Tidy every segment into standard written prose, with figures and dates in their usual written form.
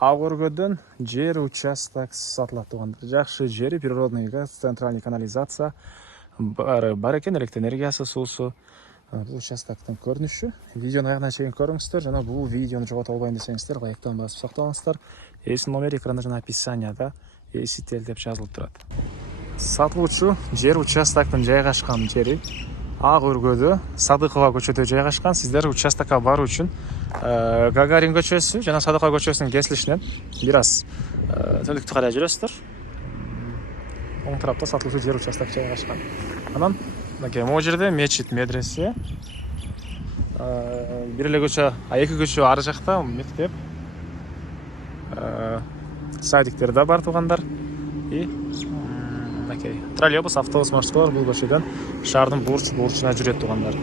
Ак өргөдөн жер участок сатылат туугандар. Жакшы жери, природный газ, центральный канализация бар экен, электр энергиясы, суусу. Бул участоктун көрүнүшү. Видеону аягына чейин көрүңүздөр жана бул видеону жогото албайын десеңиздер, лайктан басып сактаңыздар. Эсин номери экранда жана описанияда эсител деп жазылып турат. Сатылуучу жер участоктун жайгашкан жери Ак өргөдө Садыкова көчөдө жайгашкан. Сиздер участокко баруу үчүн Гагарин көчөсү жана Садыкова көчөсүнүн кесилишинен бир аз түндүктү карай жүрөсүздөр. Оң тарапта сатылуучу жер участок жайгашкан. Анан могу жерде мечит, медресе, бир эле көчө, эки көчө ары жакта мектеп, садиктер да бар туугандар. И троллейбус, автобус маршруттар бул көчөдөн шаардын бурчуна жүрөт туугандар.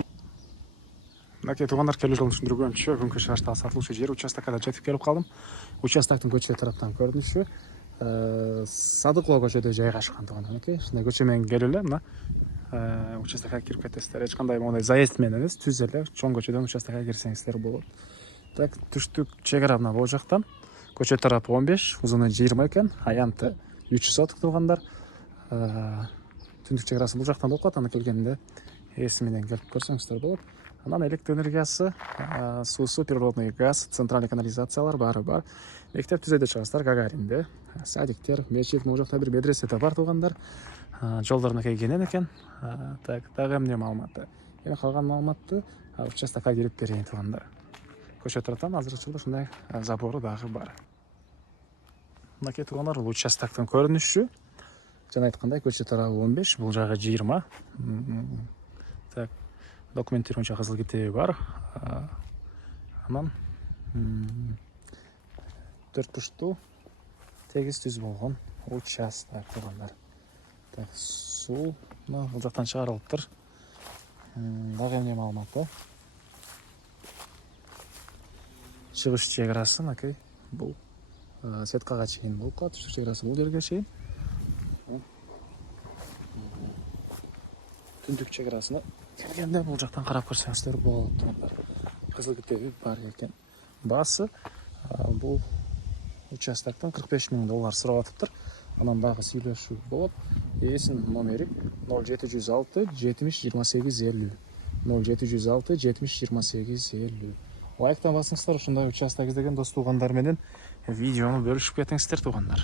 Туугандар, келүү жолун түшүндүргөнчө күнкү чыгыштагы сатылуучу жер участокко жетип келип калдым. Участоктун көчө тараптан көрүнүшү Садыкова көчөдө жайгашкан туугандар. Ушундай көчө менен келип эле мына участокко кирип кетесиздер. Эч кандай моундай заезд менен эмес, түз эле чоң көчөдөн участокко кирсеңиздер болот. Так, түштүк чегара мына бул жактан. Көчө тарапы 15, узуну 20 экен, аянты 300 соток туугандар. Түндүк чегарасы бул жактан болуп калат, аны келгенде эси менен келип көрсөңүздөр болот. Анан электр энергиясы, суусу, природный газ, центральный канализациялар баары бар. Мектеп түзөйдө чыгасыздар, Гагаринде, садиктер, мечит, могу жакта бир медресе да бар туугандар. Жолдорун кенен экен. Так, дагы эмне маалыматы? Эми калган маалыматты участокко кирип берейин туугандар. Көчө тараптан азырчылык ушундай забору дагы бар. Мынакей туугандар, бул участоктун көрүнүшү. Жана айткандай, көчө тарабы 15, бул жагы 20. Так, документтер кызыл китеби бар. Анан 4 буштуу тегиз түз болгон участок туугандар. Так, суу бул жактан чыгарылыптыр. Дагы эмне маалыматы? Чыгыш чегарасы мынакей бул сеткага чейин болуп калат. Чыгыш чегарасы бул жерге чейин. Түндүк чегарасына келгенде бул жактан карап көрсөңүздөр болот туугандар. Кызыл китеби бар экен. Баасы бул участоктон $45,000 сурап атыптыр. Анан дагы сүйлөшүү болот. Эсин номери 0706 70 28 50. 0706 70 28 50. Лайктан басыңыздар, ушундай участок издеген дос туугандар менен видеону бөлүшүп кетиңиздер туугандар.